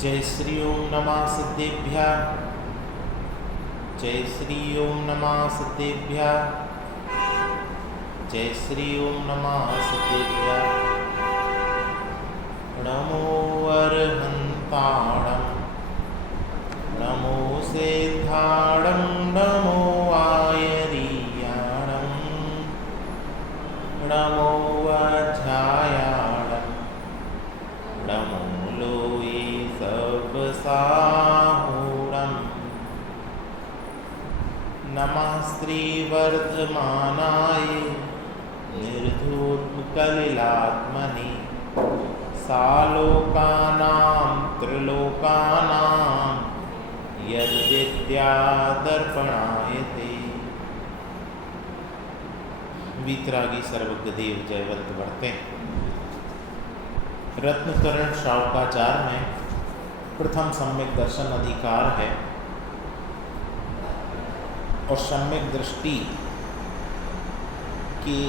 जय श्री ओम नमः सिद्धेभ्यः। जय श्री ओम नमः सिद्धेभ्यः। जय श्री ओम नमः सिद्धेभ्यः। नमो अरहन्ताणं नमो सिद्धाणं नमो आयरीयाणं नमो अध्यायाणं नमो लोये सर्वसाहूणं नमः श्रीवर्धमानाय निर्धूतकलिलात्मने सालोकानां त्रिलोकानां यद्विद्यादर्पणायते। वीतरागी सर्वज्ञ देव जयवंत बढ़ते। रत्नकरण श्रावकाचार में प्रथम सम्यक दर्शन अधिकार है और सम्यक दृष्टि की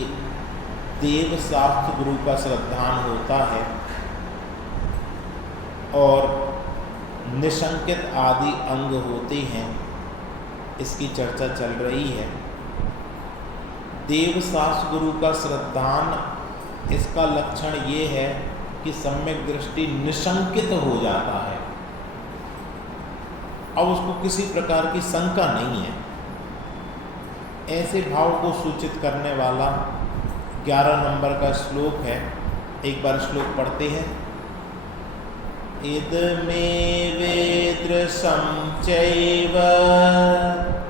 देव शास्त्र गुरु का श्रद्धान होता है और निशंकित आदि अंग होते हैं, इसकी चर्चा चल रही है। देव शास्त्र गुरु का श्रद्धान, इसका लक्षण ये है कि सम्यक दृष्टि निशंकित हो जाता है। अब उसको किसी प्रकार की शंका नहीं है। ऐसे भाव को सूचित करने वाला 11 नंबर का श्लोक है। एक बार श्लोक पढ़ते हैं। इदमे वेदृशं चैव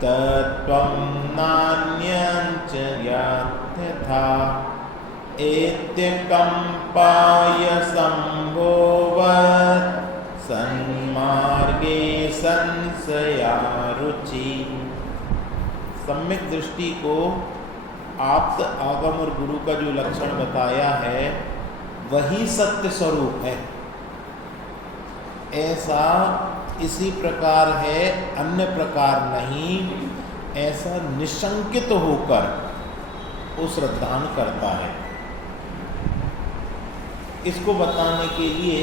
तत्त्वं नान्यं च यथा एत्यकम्पाय सम्भोवत् सन्मार्गे संशयारुचि। सम्यक दृष्टि को आप्त आगम और गुरु का जो लक्षण बताया है वही सत्य स्वरूप है, ऐसा इसी प्रकार है, अन्य प्रकार नहीं। ऐसा निशंकित होकर वो श्रद्धान करता है। इसको बताने के लिए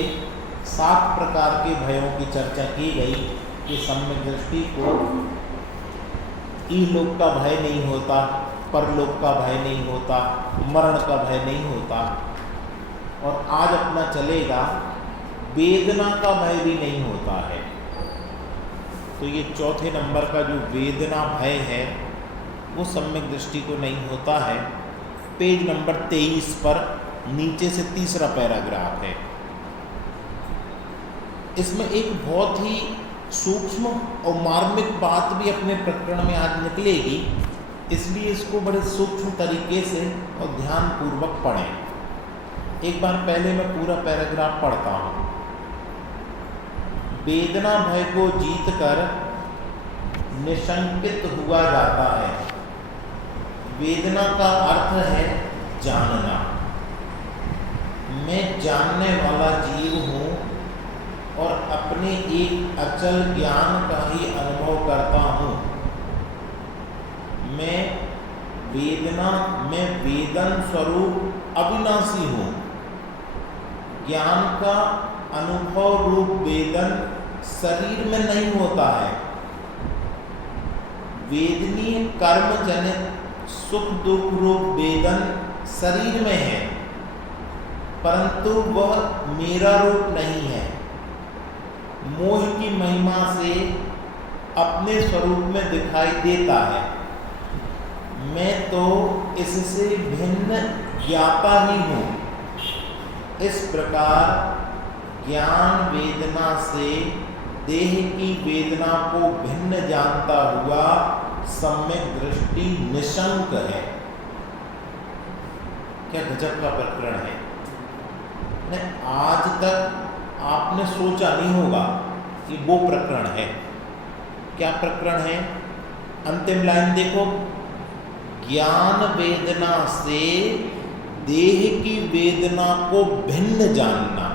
7 प्रकार के भयों की चर्चा की गई कि सम्यक दृष्टि को इहलोक का भय नहीं होता, परलोक का भय नहीं होता, मरण का भय नहीं होता, और आज अपना चलेगा वेदना का भय भी नहीं होता है। तो ये चौथे नंबर का जो वेदना भय है वो सम्यक दृष्टि को नहीं होता है। पेज नंबर 23 पर नीचे से तीसरा पैराग्राफ है। इसमें एक बहुत ही सूक्ष्म और मार्मिक बात भी अपने प्रकरण में आज निकलेगी, इसलिए इसको बड़े सूक्ष्म तरीके से और ध्यानपूर्वक पढ़ें। एक बार पहले मैं पूरा पैराग्राफ पढ़ता हूँ। वेदना भय को जीतकर निशंकित हुआ जाता है। वेदना का अर्थ है जानना। मैं जानने वाला जीव हूँ और अपने एक अचल ज्ञान का ही अनुभव करता हूँ। मैं वेदन स्वरूप अविनाशी हूँ। ज्ञान का अनुभव रूप वेदन शरीर में नहीं होता है। वेदनीय कर्म जनित सुख दुख रूप वेदन शरीर में है, परंतु वह मेरा रूप नहीं है। मोह की महिमा से अपने स्वरूप में दिखाई देता है। मैं तो इससे भिन्न ज्ञाता ही हूँ। इस प्रकार ज्ञान वेदना से देह की वेदना को भिन्न जानता हुआ सम्यक दृष्टि निशंक है। क्या गजब का प्रकरण है। आज तक आपने सोचा नहीं होगा कि वो प्रकरण है। क्या प्रकरण है? अंतिम लाइन देखो। ज्ञान वेदना से देह की वेदना को भिन्न जानना।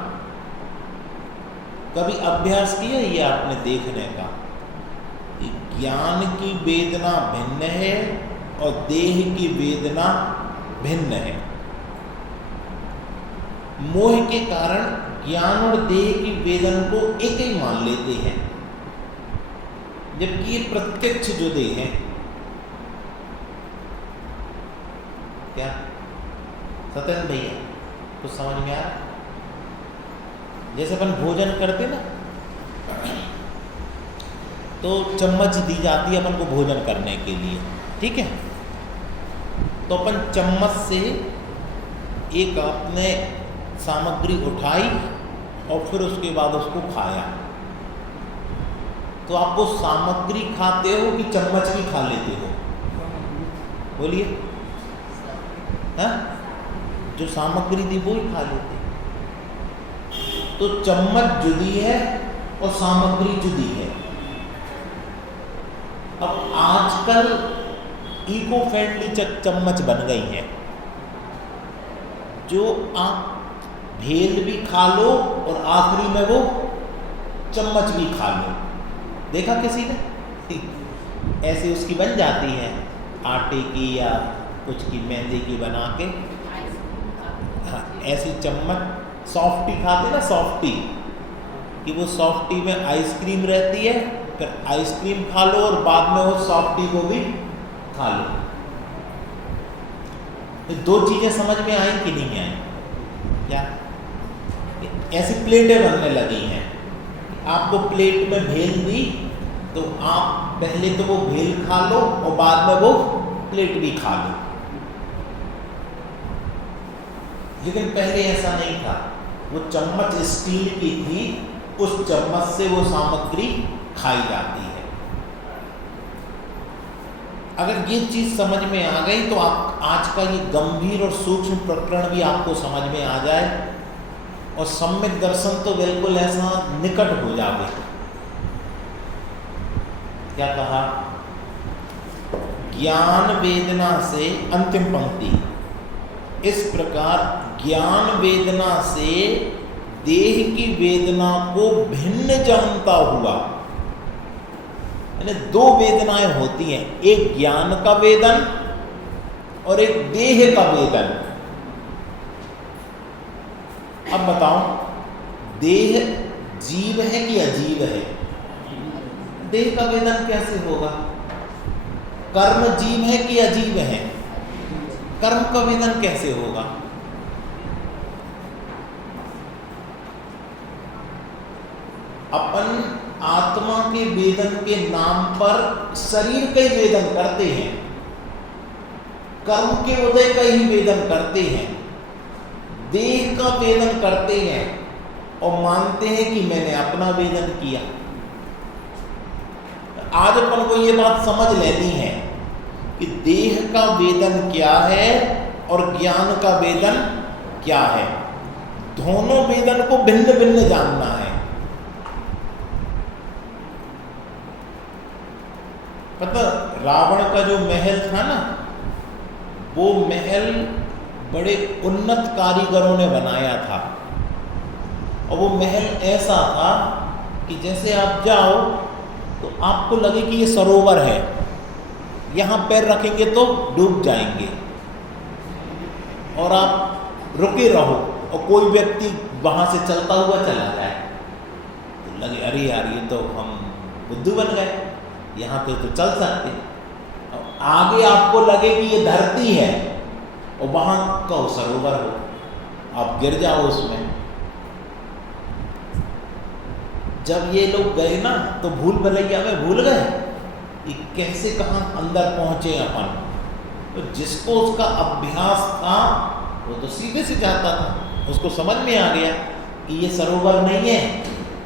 कभी अभ्यास किया ये आपने देखने का कि ज्ञान की वेदना भिन्न है और देह की वेदना भिन्न है। मोह के कारण ज्ञान और देह की वेदन को एक ही मान लेते हैं, जबकि ये प्रत्यक्ष जो देह है। क्या सत्येंद्र भैया कुछ समझ में आ रहा? जैसे अपन भोजन करते ना, तो चम्मच दी जाती है अपन को भोजन करने के लिए, ठीक है? तो अपन चम्मच से एक आपने सामग्री उठाई और फिर उसके बाद उसको खाया, तो आप वो सामग्री खाते हो कि चम्मच भी खा लेते हो? बोलिए। हाँ, जो सामग्री थी वो ही खा लेते। तो चम्मच जुदी है और सामग्री जुदी है। अब आजकल इको फ्रेंडली चम्मच बन गई है, जो आप भेल भी खा लो और आखिरी में वो चम्मच भी खा लो। देखा किसी ने? ऐसे उसकी बन जाती है आटे की या कुछ की, मैदे की बना के। हाँ, ऐसी चम्मच सॉफ्टी खाते ना, सॉफ्टी, कि वो सॉफ्टी में आइसक्रीम रहती है, फिर आइसक्रीम खा लो और बाद में वो सॉफ्टी को भी खा लो। तो दो चीज़ें समझ में आई कि नहीं आई? क्या ऐसी प्लेटें बनने लगी हैं। आपको प्लेट में भेल दी तो आप पहले तो वो भेल खा लो और बाद में वो प्लेट भी खा लो। लेकिन पहले ऐसा नहीं था, वो चम्मच स्टील की थी, उस चम्मच से वो सामग्री खाई जाती है। अगर ये चीज़ समझ में आ गई तो आप आज का ये गंभीर और सूक्ष्म प्रकरण भी आपको समझ में आ जाए और सम्यक दर्शन तो बिल्कुल ऐसा निकट हो जाए। क्या कहा? ज्ञान वेदना से, अंतिम पंक्ति, इस प्रकार ज्ञान वेदना से देह की वेदना को भिन्न जानता हुआ, यानी दो वेदनाएं होती हैं, एक ज्ञान का वेदन और एक देह का वेदन। अब बताओ, देह जीव है कि अजीव है? देह का वेदन कैसे होगा? कर्म जीव है कि अजीव है? कर्म का वेदन कैसे होगा? अपन आत्मा के वेदन के नाम पर शरीर का ही वेदन करते हैं, कर्म के उदय का ही वेदन करते हैं, देह का वेदन करते हैं और मानते हैं कि मैंने अपना वेदन किया। आज अपन को ये बात समझ लेनी है कि देह का वेदन क्या है और ज्ञान का वेदन क्या है। दोनों वेदन को भिन्न भिन्न जानना है। पता, रावण का जो महल था ना, वो महल बड़े उन्नत कारीगरों ने बनाया था और वो महल ऐसा था कि जैसे आप जाओ तो आपको लगे कि ये सरोवर है, यहाँ पैर रखेंगे तो डूब जाएंगे और आप रुके रहो और कोई व्यक्ति वहाँ से चलता हुआ चला जाए तो लगे अरे यार ये तो हम बुद्धू बन गए, यहाँ पे तो चल सकते। और आगे आपको लगे कि ये धरती है और वहाँ का सरोवर हो, आप गिर जाओ उसमें। जब ये लोग गए ना तो भूल भलैया में भूल गए कि कैसे कहाँ अंदर पहुँचे अपन। तो जिसको उसका अभ्यास था वो तो सीधे से जाता था, उसको समझ में आ गया कि ये सरोवर नहीं है,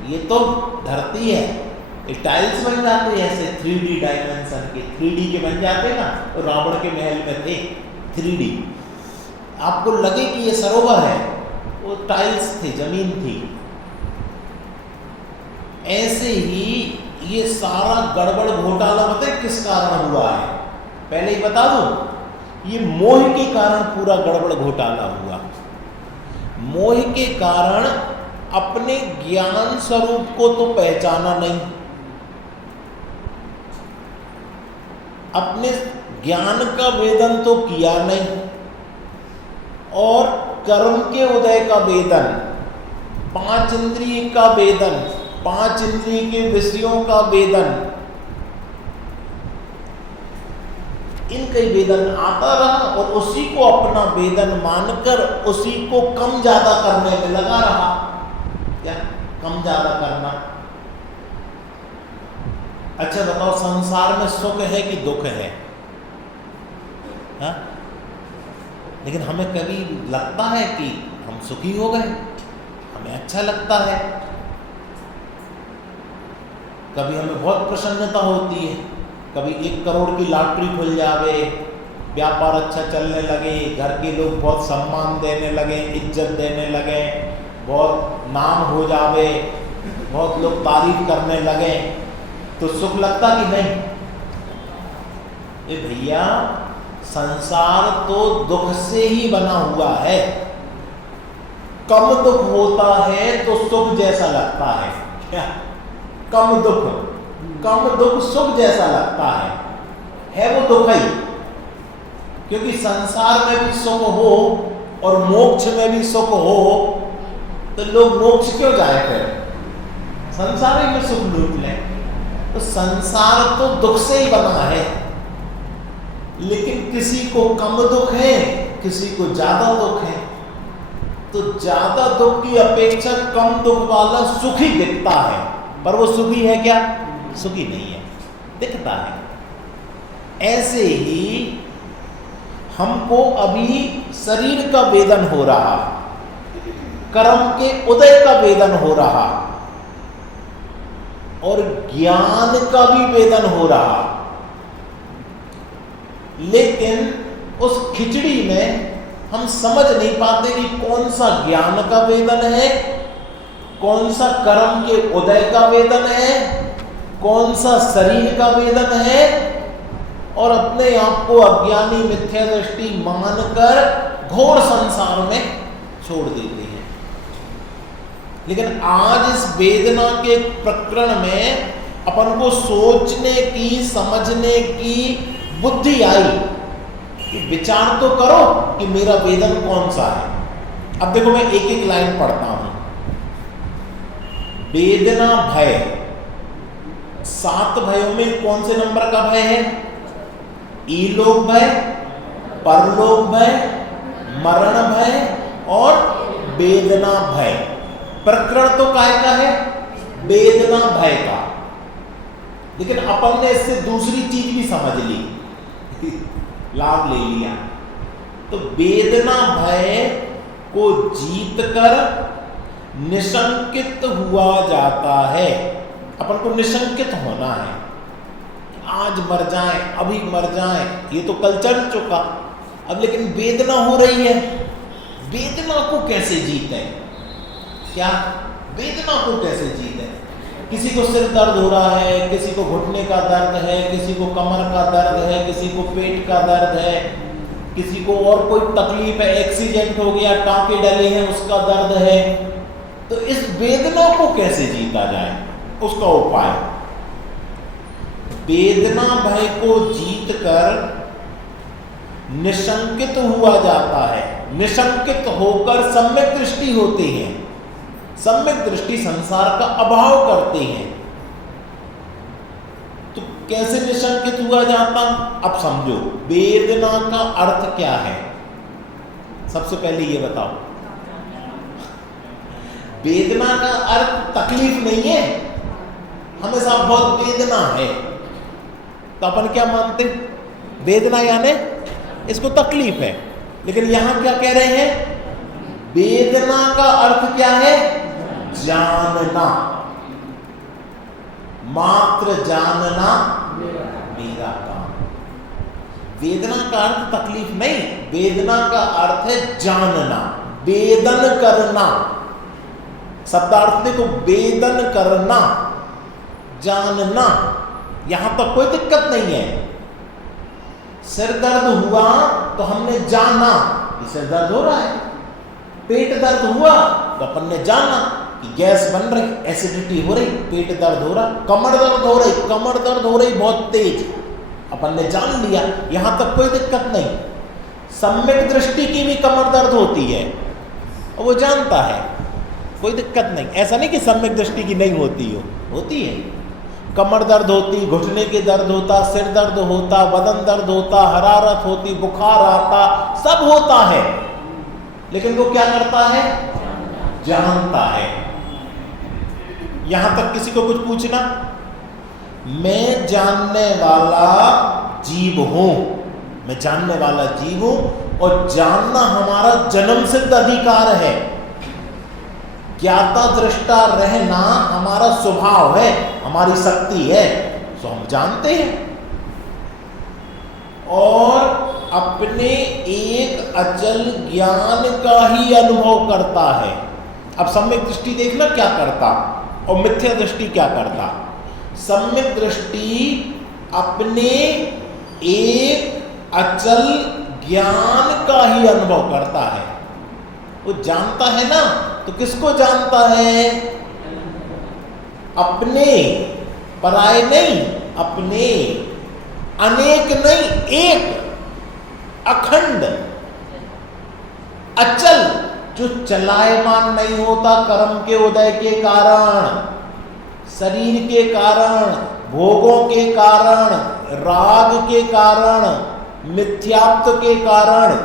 ये तो धरती है। ये टाइल्स बन जाते हैं ऐसे 3D डायमेंशन के, 3D के बन जाते ना, तो रावण के महल में थे 3D। आपको लगे कि ये सरोवर है, वो टाइल्स थे, जमीन थी। ऐसे ही ये सारा गड़बड़ घोटाला पता है किस कारण हुआ है? पहले ही बता दूं, ये मोह के कारण पूरा गड़बड़ घोटाला हुआ। मोह के कारण अपने ज्ञान स्वरूप को तो पहचाना नहीं, अपने ज्ञान का वेदन तो किया नहीं और कर्म के उदय का वेदन, 5 इंद्रिय का वेदन, 5 इंद्रिय के विषयों का वेदन, इनका ही वेदन आता रहा और उसी को अपना वेदन मानकर उसी को कम ज्यादा करने में लगा रहा। क्या कम ज्यादा करना? अच्छा बताओ, संसार में सुख है कि दुख है? हाँ? लेकिन हमें कभी लगता है कि हम सुखी हो गए, हमें अच्छा लगता है, कभी हमें बहुत प्रसन्नता होती है, कभी 1 करोड़ की लॉटरी खुल जावे, व्यापार अच्छा चलने लगे, घर के लोग बहुत सम्मान देने लगे, इज्जत देने लगे, बहुत नाम हो जावे, बहुत लोग तारीफ करने लगे, तो सुख लगता कि नहीं? ये भैया संसार तो दुख से ही बना हुआ है। कम दुख होता है तो सुख जैसा लगता है। क्या? कम दुख सुख जैसा लगता है वो दुख ही। क्योंकि संसार में भी सुख हो और मोक्ष में भी सुख हो तो लोग मोक्ष क्यों जाए? फिर संसार ही में सुख लूट लें। तो संसार तो दुख से ही बना है, लेकिन किसी को कम दुख है, किसी को ज्यादा दुख है। तो ज्यादा दुख की अपेक्षा कम दुख वाला सुखी दिखता है, पर वो सुखी है क्या? सुखी नहीं है, दिखता है। ऐसे ही हमको अभी शरीर का वेदन हो रहा, कर्म के उदय का वेदन हो रहा और ज्ञान का भी वेदन हो रहा, लेकिन उस खिचड़ी में हम समझ नहीं पाते कि कौन सा ज्ञान का वेदन है, कौन सा कर्म के उदय का वेदन है, कौन सा शरीर का वेदन है, और अपने आप को अज्ञानी मिथ्या दृष्टि मानकर घोर संसार में छोड़ देते हैं। लेकिन आज इस वेदना के प्रकरण में अपन को सोचने की, समझने की बुद्धि आई कि विचार तो करो कि मेरा वेदन कौन सा है। अब देखो, मैं एक एक लाइन पढ़ता हूं। वेदना भय, 7 भयों में कौन से नंबर का भय है? ईलोक भय, परलोक भय, मरण भय और वेदना भय। प्रकरण तो काय का है? वेदना भय का। लेकिन अपन ने इससे दूसरी चीज भी समझ ली, लाभ ले लिया। तो वेदना भय को जीतकर निशंकित हुआ जाता है। अपन को निशंकित होना है, आज मर जाए, अभी मर जाए, ये तो कल चल चुका। अब लेकिन वेदना हो रही है, वेदना को कैसे जीते? क्या वेदना को कैसे जीते? किसी को सिर दर्द हो रहा है, किसी को घुटने का दर्द है, किसी को कमर का दर्द है, किसी को पेट का दर्द है, किसी को और कोई तकलीफ है, एक्सीडेंट हो गया, टांके डले हैं, उसका दर्द है। तो इस वेदना को कैसे जीता जाए? उसका उपाय, वेदना भय को जीतकर निशंकित हुआ जाता है। निशंकित होकर सम्यक दृष्टि होती है। सम्यक दृष्टि संसार का अभाव करते हैं। तो कैसे निशंकित हुआ जाता? अब समझो, वेदना का अर्थ क्या है? सबसे पहले ये बताओ। वेदना का अर्थ तकलीफ नहीं है। हमें साहब बहुत वेदना है, तो अपन क्या मानते? वेदना यानी इसको तकलीफ है। लेकिन यहां क्या कह रहे हैं? वेदना का अर्थ क्या है? जानना, मात्र जानना मेरा काम। वेदना का अर्थ तकलीफ नहीं, वेदना का अर्थ है जानना, वेदन करना। शब्दार्थ देखो, वेदन करना, जानना, यहां तक कोई दिक्कत नहीं है। सिर दर्द हुआ तो हमने जाना कि सिर दर्द हो रहा है, पेट दर्द हुआ तो अपन ने जाना कि गैस बन रही, एसिडिटी हो रही, पेट दर्द हो रहा, कमर दर्द हो रही, कमर दर्द हो रही बहुत तेज, अपन ने जान लिया, यहां तक कोई दिक्कत नहीं। सम्यक दृष्टि की भी कमर दर्द होती है, और वो जानता है, कोई दिक्कत नहीं। ऐसा नहीं कि सम्यक दृष्टि की नहीं होती हो, होती है। कमर दर्द होती, घुटने के दर्द होता, सिर दर्द होता, बदन दर्द होता, हरारत होती, बुखार आता, सब होता है, लेकिन वो क्या करता है? जानता है। यहां तक किसी को कुछ पूछना? मैं जानने वाला जीव हूं, मैं जानने वाला जीव हूं, और जानना हमारा जन्म सिद्ध अधिकार है। ज्ञाता दृष्टा रहना हमारा स्वभाव है, हमारी शक्ति है, तो हम जानते हैं। और अपने एक अचल ज्ञान का ही अनुभव करता है। अब सम्यक दृष्टि देखना क्या करता और मिथ्या दृष्टि क्या करता। सम्यक दृष्टि अपने एक अचल ज्ञान का ही अनुभव करता है। वो जानता है ना, तो किसको जानता है? अपने, पराये नहीं, अपने, अनेक नहीं, एक, अखंड, अचल, जो चलायमान नहीं होता कर्म के उदय के कारण, शरीर के कारण, भोगों के कारण, राग के कारण, मिथ्यात्व के कारण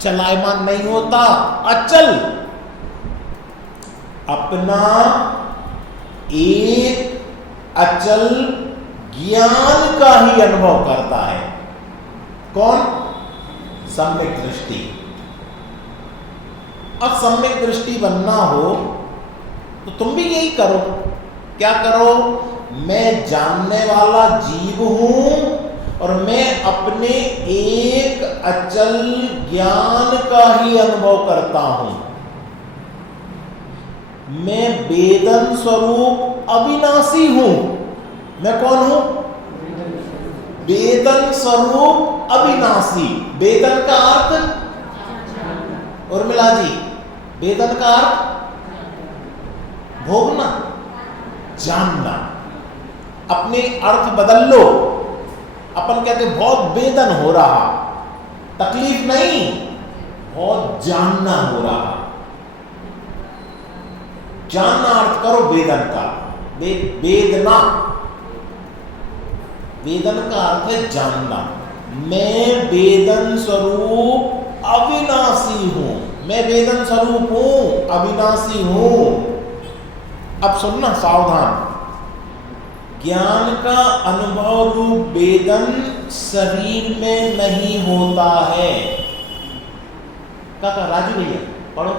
चलायमान नहीं होता, अचल, अपना एक अचल ज्ञान का ही अनुभव करता है। कौन? सम्यक दृष्टि। अब सम्यक दृष्टि बनना हो तो तुम भी यही करो। क्या करो? मैं जानने वाला जीव हूं और मैं अपने एक अचल ज्ञान का ही अनुभव करता हूं। मैं वेदन स्वरूप अविनाशी हूं। मैं कौन हूं? वेदन स्वरूप अविनाशी। वेदन का अर्थ? उर्मिला जी, वेदन का अर्थ? भोगना, जानना। अपने अर्थ बदल लो। अपन कहते बहुत वेदन हो रहा, तकलीफ नहीं, बहुत जानना हो रहा। जानना अर्थ करो वेदन का। वेदना, वेदन का अर्थ है जानना। मैं वेदन स्वरूप अविनाशी हूं। मैं वेदन स्वरूप हूं, अविनाशी हूं। अब सुनना सावधान। ज्ञान का अनुभव रूप वेदन शरीर में नहीं होता है। क्या कहा राजू भैया? पढ़ो।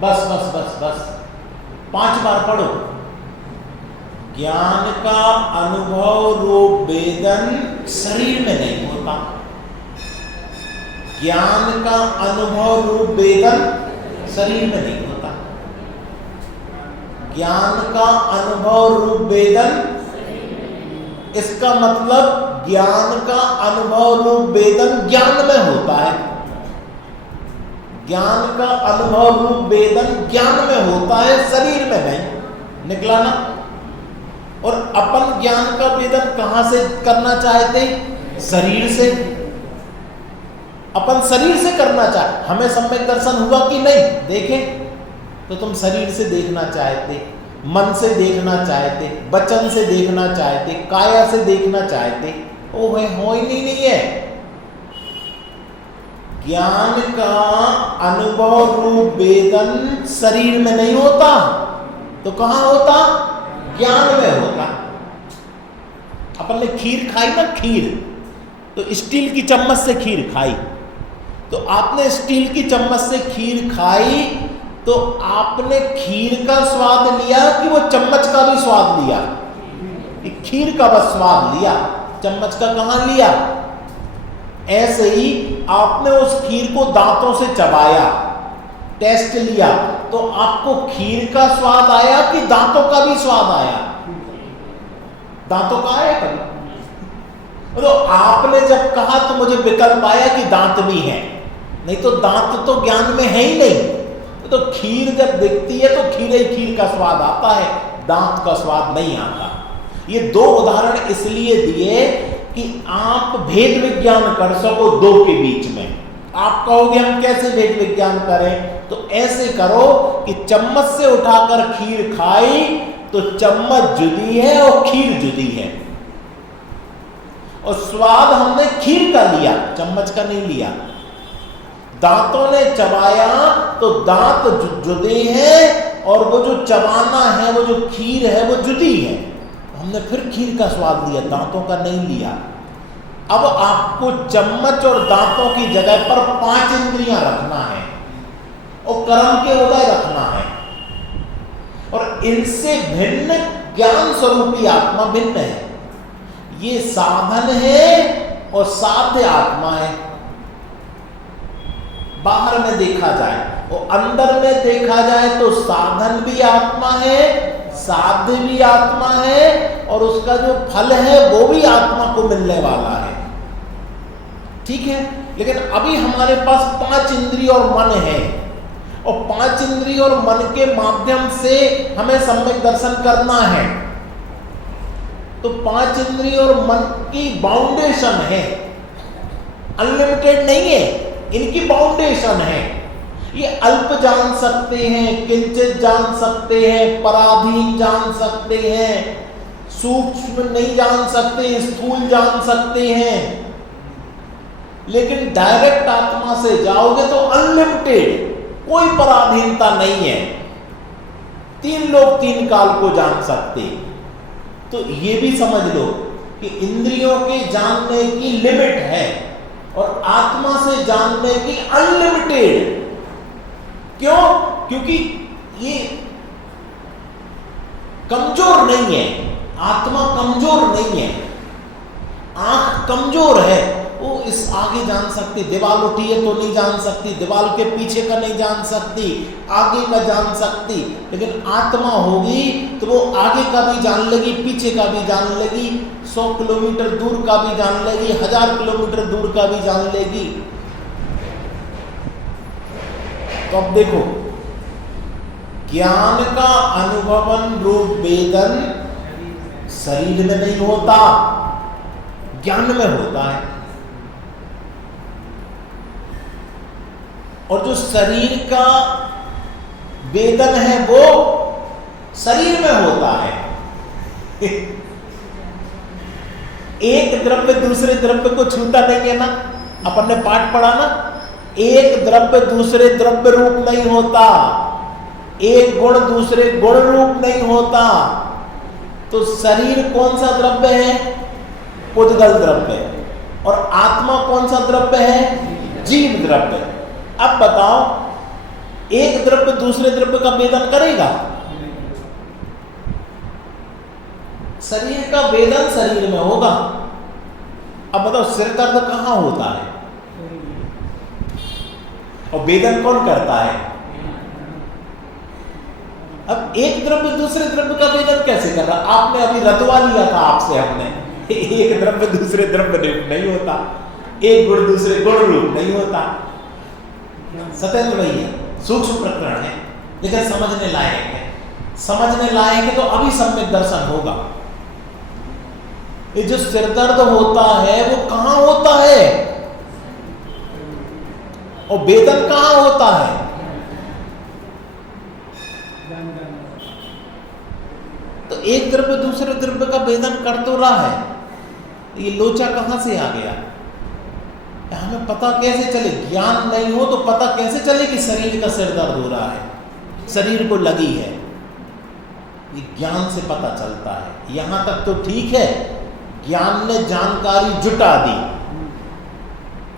बस बस बस बस 5 बार पढ़ो। ज्ञान का अनुभव रूप वेदन शरीर में नहीं होता। ज्ञान का अनुभव रूप वेदन शरीर में नहीं होता। ज्ञान का अनुभव रूप वेदन, इसका मतलब ज्ञान का अनुभव रूप वेदन ज्ञान में होता है। ज्ञान का अनुभव रूप वेदन ज्ञान में होता है, शरीर में नहीं। निकला ना? और अपन ज्ञान का वेदन कहां से करना चाहते? शरीर से। अपन शरीर से करना चाहे। हमें सम्यक दर्शन हुआ कि नहीं? देखें तो तुम शरीर से देखना चाहते, मन से देखना चाहते, वचन से देखना चाहते, काया से देखना चाहते, वो है, हो ही नहीं है। ज्ञान का अनुभव रूप वेदन शरीर में नहीं होता, तो कहां होता? ज्ञान में होता। अपन ने खीर खाई ना, खीर, तो स्टील की चम्मच से खीर खाई, तो आपने स्टील की चम्मच से खीर खाई, तो आपने खीर का स्वाद लिया कि वो चम्मच का भी स्वाद लिया? खीर का बस स्वाद लिया, चम्मच का कहां लिया? ऐसे ही आपने उस खीर को दांतों से चबाया, टेस्ट लिया, तो आपको खीर का स्वाद आया कि दांतों का भी स्वाद आया? दांतों का आया कभी? तो आपने जब कहा तो मुझे विकल्प आया कि दांत भी है, नहीं तो दांत तो ज्ञान में है ही नहीं। तो खीर जब दिखती है तो खीर का स्वाद आता है, दांत का स्वाद नहीं आता। ये 2 उदाहरण इसलिए दिए कि आप भेद विज्ञान कर सको दो के बीच में। आप कहोगे हम कैसे भेद विज्ञान करें, तो ऐसे करो कि चम्मच से उठाकर खीर खाई तो चम्मच जुदी है और खीर जुदी है, और स्वाद हमने खीर का लिया, चम्मच का नहीं लिया। दांतों ने चबाया तो दांत जुदे हैं, और वो जो चबाना है, वो जो खीर है, वो जुदी है। हमने फिर खीर का स्वाद लिया, दांतों का नहीं लिया। अब आपको चम्मच और दांतों की जगह पर 5 इंद्रियां रखना है और कर्म के उदय रखना है, और इनसे भिन्न ज्ञान स्वरूपी आत्मा भिन्न है। ये साधन है और साध्य आत्मा है। बाहर में देखा जाए और अंदर में देखा जाए तो साधन भी आत्मा है, साध्य भी आत्मा है, और उसका जो फल है वो भी आत्मा को मिलने वाला है। ठीक है, लेकिन अभी हमारे पास 5 इंद्रिय और मन है, और 5 इंद्रिय और मन के माध्यम से हमें सम्यक दर्शन करना है। तो 5 इंद्रिय और मन की बाउंडेशन है, अनलिमिटेड नहीं है, इनकी बाउंडेशन है। ये अल्प जान सकते हैं, किंचित जान सकते हैं, पराधीन जान सकते हैं, सूक्ष्म नहीं जान सकते, स्थूल जान सकते हैं। लेकिन डायरेक्ट आत्मा से जाओगे तो अनलिमिटेड, कोई पराधीनता नहीं है। 3 लोग 3 काल को जान सकते। तो ये भी समझ लो कि इंद्रियों के जानने की लिमिट है और आत्मा से जानने की अनलिमिटेड। क्यों? क्योंकि ये कमजोर नहीं है, आत्मा कमजोर नहीं है। आंख कमजोर है, वो इस आगे जान सकती, दीवार उठी है तो नहीं जान सकती, दीवार के पीछे का नहीं जान सकती, आगे का जान सकती। लेकिन आत्मा होगी तो वो आगे का भी जान लेगी, पीछे का भी जान लेगी, 100 किलोमीटर दूर का भी जान लेगी, 1000 किलोमीटर दूर का भी जान लेगी। तो अब देखो, ज्ञान का अनुभवन रूप वेदन शरीर में नहीं होता, ज्ञान में होता है। और जो शरीर का वेदन है वो शरीर में होता है। एक द्रव्य दूसरे द्रव्य को छूता नहीं है ना, अपन ने पाठ पढ़ा ना, एक द्रव्य दूसरे द्रव्य रूप नहीं होता, एक गुण दूसरे गुण रूप नहीं होता। तो शरीर कौन सा द्रव्य है? पुद्गल द्रव्य। और आत्मा कौन सा द्रव्य है? जीव द्रव्य। अब बताओ, एक द्रव्य दूसरे द्रव्य का वेदन करेगा? शरीर का वेदन शरीर में होगा। अब बताओ, सिर दर्द कहां होता है और वेदन कौन करता है? अब एक द्रव्य दूसरे द्रव्य का वेदन कैसे कर रहा? आपने अभी रतवा लिया था आपसे हमने, एक द्रव्य दूसरे द्रव्य रूप नहीं होता, एक गुण दूसरे गुण रूप नहीं होता। सत्येंद्र भैया, सूक्ष्म प्रकरण है लेकिन समझने लायक है, समझने लायक है तो अभी सम्यक दर्शन होगा। ये जो सिर दर्द होता है वो कहां होता है और वेदन कहां होता है? तो एक द्रव्य दूसरे द्रव्य का वेदन कर तो रहा है, ये लोचा कहां से आ गया? हमें पता कैसे चले? ज्ञान नहीं हो तो पता कैसे चले कि शरीर का सिर दर्द हो रहा है, शरीर को लगी है? ये ज्ञान से पता चलता है। यहां तक तो ठीक है, ज्ञान ने जानकारी जुटा दी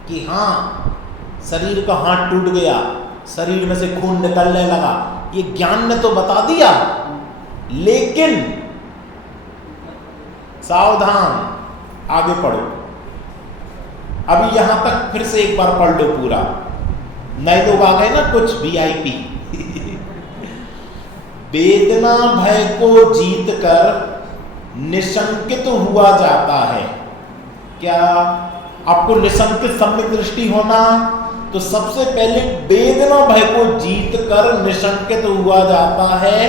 कि हाँ शरीर का हाथ टूट गया, शरीर में से खून निकलने लगा, ये ज्ञान ने तो बता दिया। लेकिन सावधान, आगे पढ़ो। अभी यहां तक फिर से एक बार पढ़ लो पूरा। नए लोग आ गए ना कुछ VIP। वेदना भय को जीत कर निशंकित हुआ जाता है। क्या आपको निशंकित सम्यक दृष्टि होना? तो सबसे पहले वेदना भय को जीत कर निशंकित हुआ जाता है।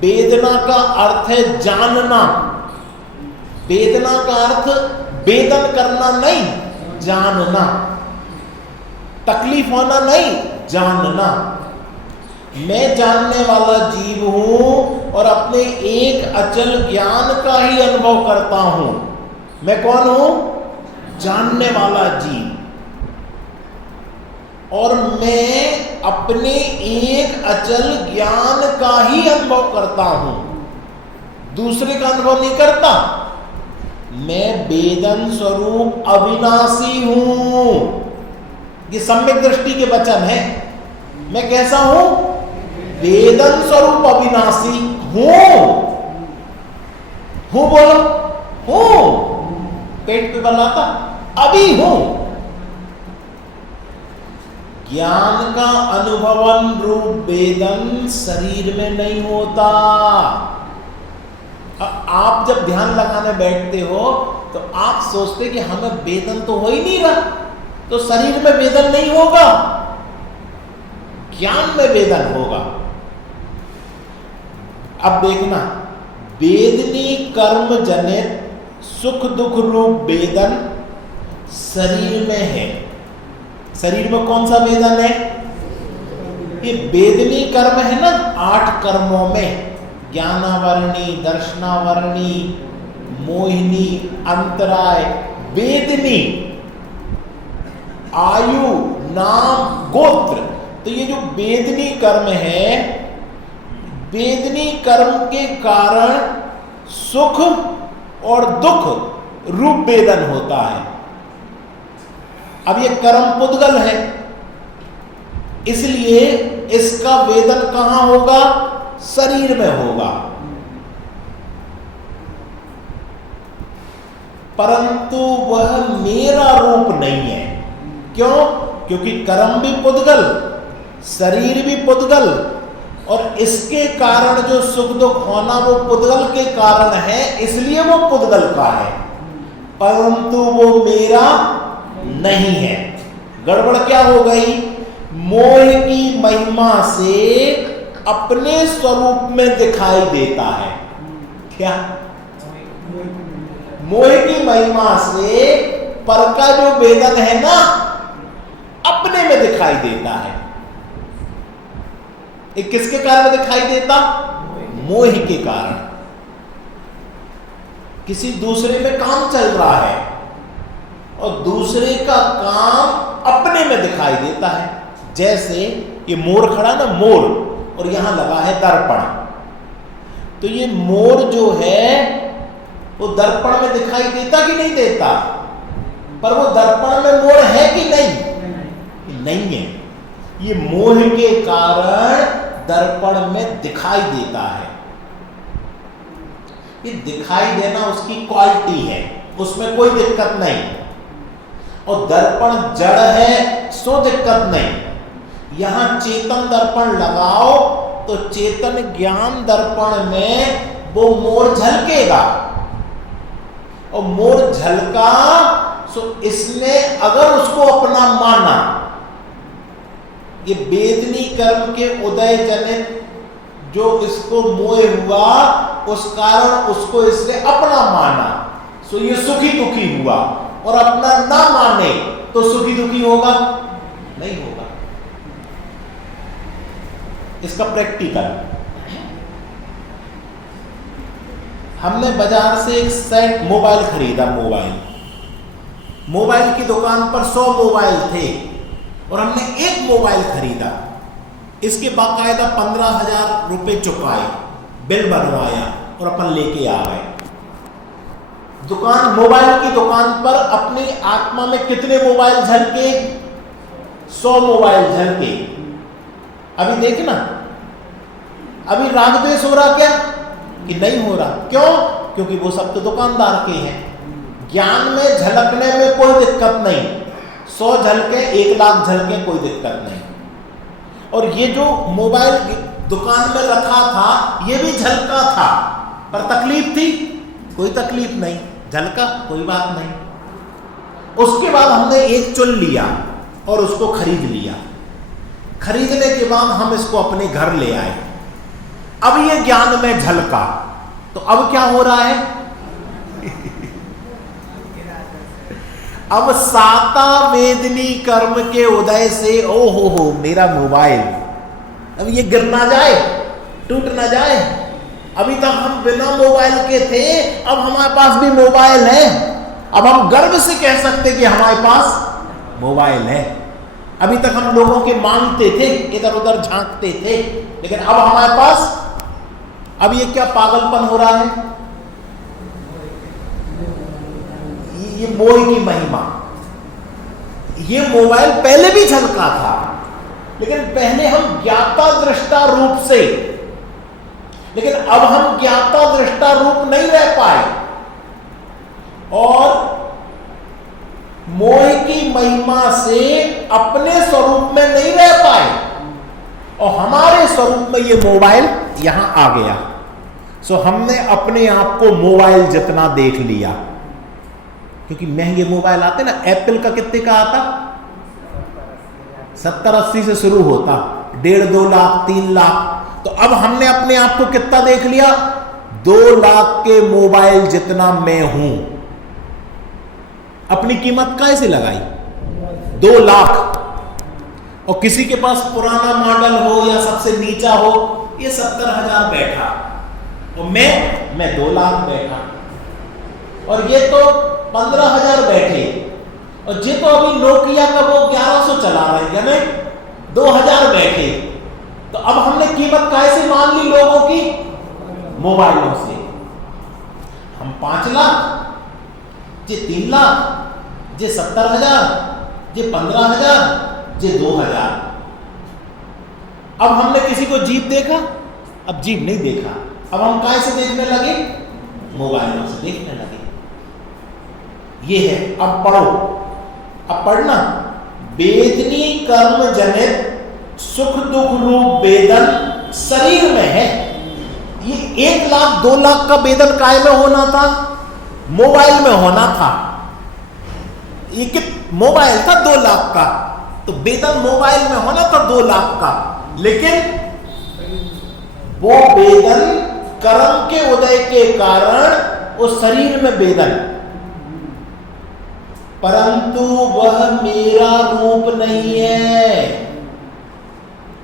वेदना का अर्थ है जानना, वेदना का अर्थ वेदन करना नहीं, जानना। तकलीफ होना नहीं, जानना। मैं जानने वाला जीव हूं और अपने एक अचल ज्ञान का ही अनुभव करता हूं। मैं कौन हूं? जानने वाला जीव। और मैं अपने एक अचल ज्ञान का ही अनुभव करता हूं, दूसरे का अनुभव नहीं करता। मैं वेदन स्वरूप अविनाशी हूं। ये सम्यक दृष्टि के वचन है। मैं कैसा हूं? वेदन स्वरूप अविनाशी हूं। हूं बोलो, हूं। पेट पे बलाता अभी हूं। ज्ञान का अनुभवन रूप वेदन शरीर में नहीं होता। आप जब ध्यान लगाने बैठते हो तो आप सोचते कि हमें वेदन तो हो ही नहीं रहा, तो शरीर में वेदन नहीं होगा, ज्ञान में वेदन होगा। अब देखना, वेदनी कर्म जनित सुख दुख रूप वेदन शरीर में है। शरीर में कौन सा वेदन है? ये वेदनी कर्म है ना, 8 कर्मों में ज्ञानावरणी, दर्शनावरणी, मोहिनी, अंतराय, वेदनी, आयु, नाम, गोत्र। तो ये जो वेदनी कर्म है, वेदनी कर्म के कारण सुख और दुख रूप वेदन होता है। अब ये कर्म पुद्गल है, इसलिए इसका वेदन कहां होगा? शरीर में होगा। परंतु वह मेरा रूप नहीं है। क्यों? क्योंकि कर्म भी पुद्गल, शरीर भी पुद्गल, और इसके कारण जो सुख दुख होना वो पुद्गल के कारण है, इसलिए वो पुद्गल का है, परंतु वो मेरा नहीं है। गड़बड़ क्या हो गई? मोह की महिमा से अपने स्वरूप में दिखाई देता है। क्या? मोह की महिमा से पर का जो वेदन है ना, अपने में दिखाई देता है। ये किसके कारण दिखाई देता? मोह के कारण। किसी दूसरे में काम चल रहा है और दूसरे का काम अपने में दिखाई देता है। जैसे ये मोर खड़ा ना, मोर, और यहां लगा है दर्पण। तो ये मोर जो है वो दर्पण में दिखाई देता कि नहीं देता? पर वो दर्पण में मोर है कि नहीं? नहीं है। ये मोह के कारण दर्पण में दिखाई देता है। ये दिखाई देना उसकी क्वालिटी है, उसमें कोई दिक्कत नहीं। और दर्पण जड़ है, सो दिक्कत नहीं। यहां चेतन दर्पण लगाओ तो चेतन ज्ञान दर्पण में वो मोर झलकेगा, और मोर झलका सो इसने अगर उसको अपना माना, ये वेदनी कर्म के उदय जनित जो इसको मोह हुआ, उस कारण उसको इसने अपना माना, सो ये सुखी दुखी हुआ। और अपना ना माने तो सुखी दुखी होगा? नहीं होगा। इसका प्रैक्टिकल, हमने बाजार से एक सेट मोबाइल खरीदा। मोबाइल की दुकान पर 100 मोबाइल थे और हमने एक मोबाइल खरीदा। इसके बाकायदा 15,000 रुपए चुकाए, बिल बनवाया और अपन लेके आ गए। दुकान, मोबाइल की दुकान पर अपनी आत्मा में कितने मोबाइल झलके? 100 मोबाइल झलके। अभी देखना, अभी राग द्वेष हो रहा क्या कि नहीं हो रहा? क्यों? क्योंकि वो सब तो दुकानदार के हैं। ज्ञान में झलकने में कोई दिक्कत नहीं, 100 झलके, 1 लाख झलके, कोई दिक्कत नहीं। और ये जो मोबाइल दुकान में रखा था ये भी झलका था, पर तकलीफ थी? कोई तकलीफ नहीं, झलका, कोई बात नहीं। उसके बाद हमने एक चुन लिया और उसको खरीद लिया। खरीदने के बाद हम इसको अपने घर ले आए। अब ये ज्ञान में झलका, तो अब क्या हो रहा है? अब साता वेदनी कर्म के उदय से ओ हो मेरा मोबाइल, अब ये गिर ना जाए, टूट ना जाए। अभी तक हम बिना मोबाइल के थे, अब हमारे पास भी मोबाइल है। अब हम गर्व से कह सकते कि हमारे पास मोबाइल है। अभी तक हम लोगों के मांगते थे, इधर उधर झांकते थे, लेकिन अब हमारे पास, अब ये क्या पागलपन हो रहा है? ये मोह की महिमा। ये मोबाइल पहले भी झलका था, लेकिन पहले हम ज्ञाता दृष्टा रूप से, लेकिन अब हम ज्ञाता दृष्टा रूप नहीं रह पाए और मोह की महिमा से अपने स्वरूप में नहीं रह पाए और हमारे स्वरूप में ये मोबाइल यहां आ गया। सो हमने अपने आप को मोबाइल जितना देख लिया, क्योंकि महंगे मोबाइल आते ना, एप्पल का कितने का आता, 70-80 से शुरू होता, 1.5-2 लाख 3 लाख। तो अब हमने अपने आप को कितना देख लिया, 2 लाख के मोबाइल जितना मैं हूं। अपनी कीमत कैसे लगाई, 2 लाख। और किसी के पास पुराना मॉडल हो या सबसे नीचा हो, ये 70,000 बैठा और मैं 2 लाख बैठा, और ये तो 15,000 बैठे, और ये तो अभी नोकिया का वो 1100 चला रहे हैं, यानी 2,000 बैठे। तो अब हमने कीमत कैसे मान ली लोगों की, मोबाइलों से। हम 5 लाख, ये 3 लाख, ये 70,000, ये 15,000, ये 2,000। अब हमने किसी को जीप देखा, अब जीप नहीं देखा, अब हम कैसे देखने लगे, मोबाइलों से देखने लगे। ये है। अब पढ़ो, अब पढ़ना, वेदनी कर्म जनित सुख दुख रूप वेदन शरीर में है। ये 1 लाख 2 लाख का वेदन काय में होना था, मोबाइल में होना था। ये मोबाइल था 2 लाख का, तो वेदन मोबाइल में होना था 2 लाख का, लेकिन वो वेदन कर्म के उदय के कारण उस शरीर में वेदन, परंतु वह मेरा रूप नहीं है।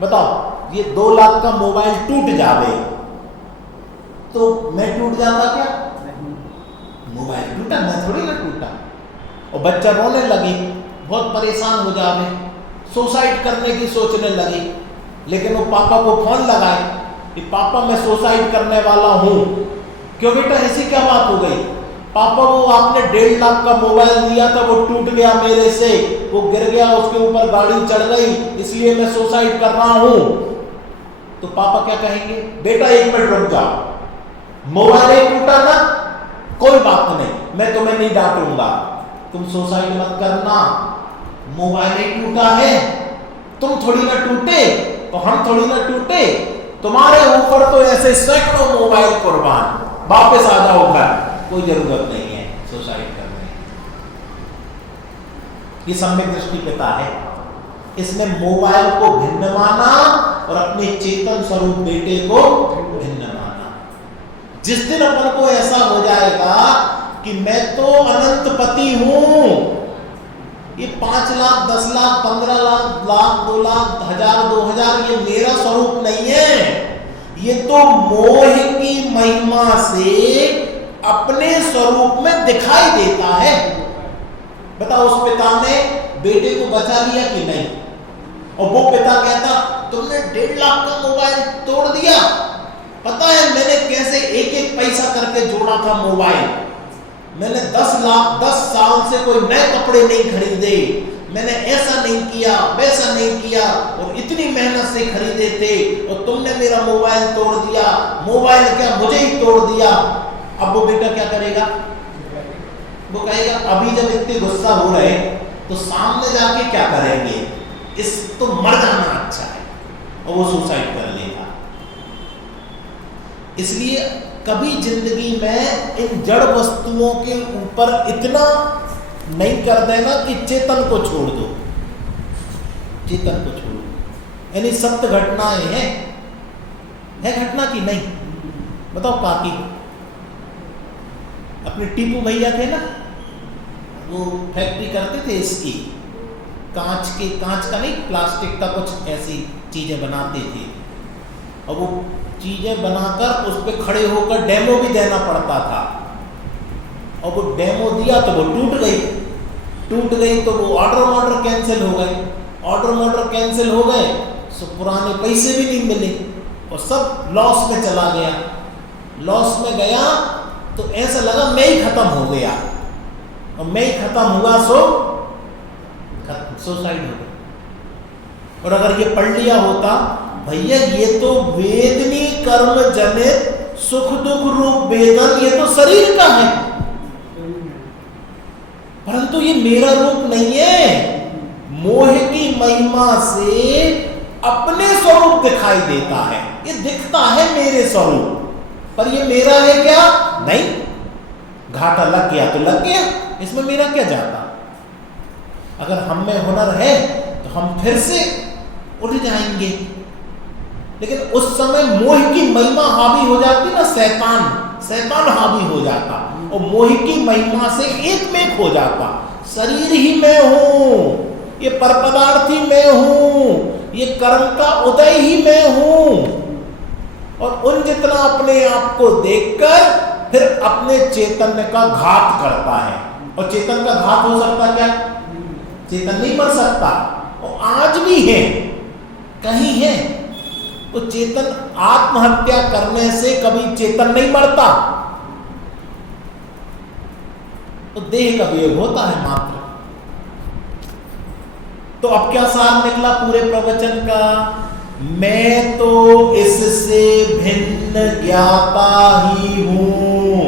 बताओ, ये 2 लाख का मोबाइल टूट जावे तो मैं टूट जाता क्या? मोबाइल टूटा, मैं थोड़ी ना टूटा। और बच्चा रोने लगे, बहुत परेशान हो जावे, सुसाइड करने की सोचने लगे, लेकिन वो पापा को फोन लगाए कि पापा मैं सुसाइड करने वाला हूं। क्यों बेटा, ऐसी क्या बात हो गई? पापा वो आपने 1.5 लाख का मोबाइल दिया था, वो टूट गया मेरे से, वो गिर गया, उसके ऊपर गाड़ी चढ़ गई, इसलिए मैं सुसाइड कर रहा हूं। तो पापा क्या कहेंगे, बेटा 1 मिनट रुक जाओ, मोबाइल ही टूटा ना, कोई बात नहीं, मैं तुम्हें नहीं डांटूंगा, तुम सुसाइड मत करना, मोबाइल ही टूटा है, तुम थोड़ी ना टूटे तो हम थोड़ी ना टूटे, तुम्हारे ऊपर तो ऐसे सैकड़ों मोबाइल कुर्बान, वापस आ जाओ घर, कोई जरूरत नहीं है सुसाइड करने। ये सम्यक दृष्टि पिता है। इसने मोबाइल को भिन्न माना और अपने चेतन स्वरूप बेटे को भिन्न माना। जिस दिन अपन को ऐसा हो जाएगा कि मैं तो अनंत पति हूं, ये 5 लाख 10 लाख 15 लाख 2 लाख 1000 2000 ये मेरा स्वरूप नहीं है, ये तो मोह की महिमा से अपने स्वरूप में दिखाई देता है। बताओ, उस पिता ने बेटे को बचा लिया कि नहीं? और वो पिता कहता तुमने 1.5 लाख का मोबाइल तोड़ दिया, पता है मैंने कैसे एक एक पैसा करके जोड़ा था मोबाइल, मैंने 10 साल से कोई नए कपड़े नहीं खरीदे, मैंने ऐसा नहीं किया वैसा नहीं किया और इतनी मेहनत से खरीदे थे, और तुमने मेरा मोबाइल तोड़ दिया, मोबाइल क्या मुझे ही तोड़ दिया। अब वो बेटा क्या करेगा? वो कहेगा अभी जब इतने गुस्सा हो रहे तो सामने जाके क्या करेंगे, इस तो मर जाना अच्छा है, और वो सुसाइड कर लेगा। इसलिए कभी जिंदगी में इन जड़ वस्तुओं के ऊपर इतना नहीं कर देना कि चेतन को छोड़ दो, चेतन को छोड़ दो। यानी सत्य घटनाएं हैं, है घटना की नहीं? बताओ, काकी अपने टीपू भैया थे ना, वो फैक्ट्री करते थे इसकी, कांच का नहीं, प्लास्टिक का कुछ ऐसी चीज़ें बनाते थे, और वो चीज़ें बनाकर उस पर खड़े होकर डेमो भी देना पड़ता था, और वो डेमो दिया तो वो टूट गई तो वो ऑर्डर कैंसिल हो गए, ऑर्डर कैंसिल हो गए, सो पुराने पैसे भी नहीं मिले और सब लॉस में चला गया। लॉस में गया तो ऐसा लगा मैं ही खत्म हो गया, और मैं ही खत्म हुआ सो सुसाइड हो गया। और अगर ये पढ़ लिया होता, भैया ये तो वेदनी कर्म जनित सुख दुख रूप वेदन, ये तो शरीर का है, परंतु ये मेरा रूप नहीं है। मोह की महिमा से अपने स्वरूप दिखाई देता है, ये दिखता है मेरे स्वरूप, पर ये मेरा है क्या? नहीं। घाटा लग गया तो लग गया, इसमें मेरा क्या जाता। अगर हम में हुनर है तो हम फिर से उठ जाएंगे, लेकिन उस समय मोह की महिमा हावी हो जाती ना, शैतान हावी हो जाता, और मोह की महिमा से एक में खो जाता। शरीर ही मैं हूं, ये परपदार्थी मैं हूं, ये कर्म का उदय ही मैं हूं, और उन जितना अपने आप को देखकर फिर अपने चैतन्य का घात करता है। और चेतन का घात हो सकता क्या? चेतन नहीं मर सकता, और आज भी है, कहीं है तो चेतन आत्महत्या करने से कभी चेतन नहीं मरता, तो देह का वियोग होता है मात्र। तो अब क्या सार निकला पूरे प्रवचन का? मैं तो इससे भिन्न ज्ञाता ही हूं।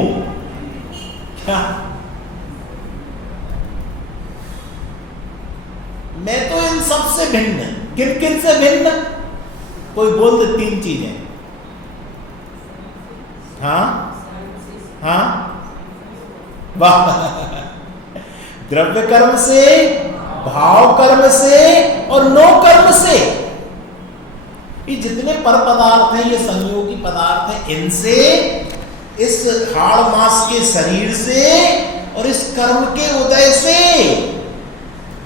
क्या? मैं तो इन सबसे भिन्न। किन किन से भिन्न? कोई बोल दे 3 चीजें। हाँ वाह, द्रव्य कर्म से, भाव कर्म से और नो कर्म से। ये जितने पर पदार्थ हैं, ये संयोगी पदार्थ हैं, इनसे, इस हाड़ मांस के शरीर से और इस कर्म के उदय से,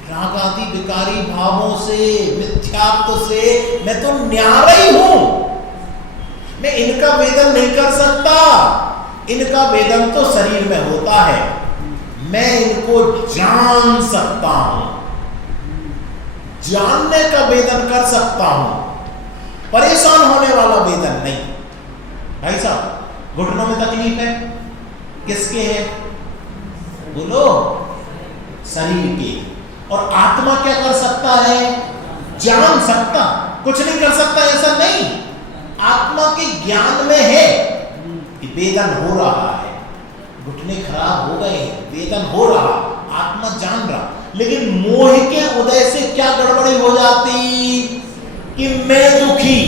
राग आदि विकारी भावों से, मिथ्यात्व से मैं तो न्यारा ही हूं। मैं इनका वेदन नहीं कर सकता, इनका वेदन तो शरीर में होता है, मैं इनको जान सकता हूं, जानने का वेदन कर सकता हूं, परेशान होने वाला वेदन नहीं। भाई साहब, घुटनों में तकलीफ है, किसके है? बोलो, शरीर के। और आत्मा क्या कर सकता है? जान सकता, कुछ नहीं कर सकता ऐसा नहीं। आत्मा के ज्ञान में है कि वेदन हो रहा है, घुटने खराब हो गए, वेदन हो रहा, आत्मा जान रहा। लेकिन मोह के उदय से क्या गड़बड़ी हो जाती कि मैं दुखी,